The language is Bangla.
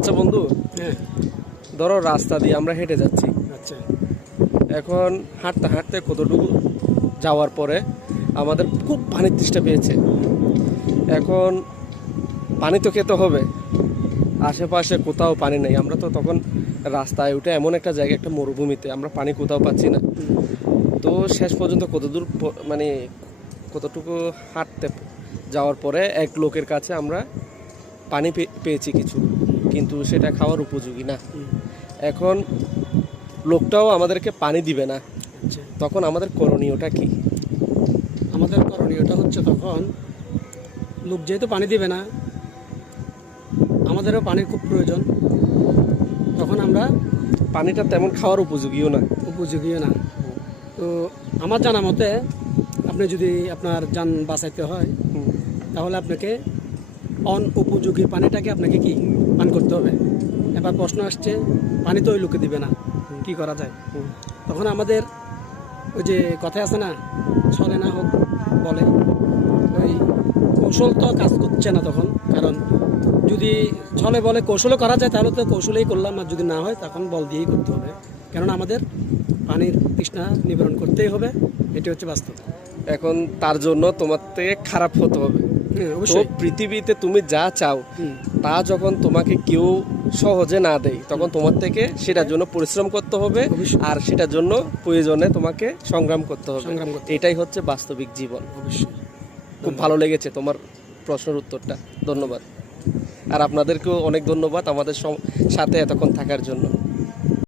আচ্ছা বন্ধু, হ্যাঁ। ধরো রাস্তা দিয়ে আমরা হেঁটে যাচ্ছি। আচ্ছা। এখন হাঁটতে হাঁটতে কতটুকু যাওয়ার পরে আমাদের খুব পানির তৃষ্ণা পেয়েছে। এখন পানি তো খেতে হবে, আশেপাশে কোথাও পানি নেই। আমরা তো তখন রাস্তায় উঠে এমন একটা জায়গায়, একটা মরুভূমিতে, আমরা পানি কোথাও পাচ্ছি না। তো শেষ পর্যন্ত কতদূর মানে কতটুকু হাঁটতে যাওয়ার পরে এক লোকের কাছে আমরা পানি পেয়েছি কিছু, কিন্তু সেটা খাওয়ার উপযোগী না। এখন লোকটাও আমাদেরকে পানি দিবে না। আচ্ছা, তখন আমাদের করণীয়টা কি? আমাদের করণীয়টা হচ্ছে তখন লোক যেহেতু পানি দিবে না, আমাদেরও পানির খুব প্রয়োজন। তখন আমরা পানিটা তেমন খাওয়ার উপযোগীও না। উপযোগী না। তো আমার জানা মতে আপনি যদি আপনার যান বাঁচাইতে হয় তাহলে আপনাকে অনুপযোগী পানিটাকে আপনাকে কি পান করতে হবে। এবার প্রশ্ন আসছে, পানি তো ওই লোকে দিবে না, কি করা যায়? তখন আমাদের ওই যে কথায় আছে না, ছলে না হোক বলে, ওই কৌশল তো কাজ করছে না তখন। কারণ যদি ছলে বলে কৌশলও করা যায় তাহলে তো কৌশলেই করলাম, আর যদি না হয় তখন বল দিয়েই করতে হবে। কেননা আমাদের পানির তৃষ্ণা নিবারণ করতেই হবে, এটি হচ্ছে বাস্তব। এখন তার জন্য তোমার থেকে খারাপ হতে হবে। হ্যাঁ, তো অবশ্যই। পৃথিবীতে তুমি যা চাও তা যখন তোমাকে কেউ সহজে না দেয়, তখন তোমার থেকে সেটার জন্য পরিশ্রম করতে হবে, অবশ্যই। আর সেটার জন্য প্রয়োজনে তোমাকে সংগ্রাম করতে হবে। সংগ্রাম করতে হবে। এটাই হচ্ছে বাস্তবিক জীবন। অবশ্যই। খুব ভালো লেগেছে তোমার প্রশ্নের উত্তরটা, ধন্যবাদ। আর আপনাদেরকেও অনেক ধন্যবাদ আমাদের সাথে এতক্ষণ থাকার জন্য।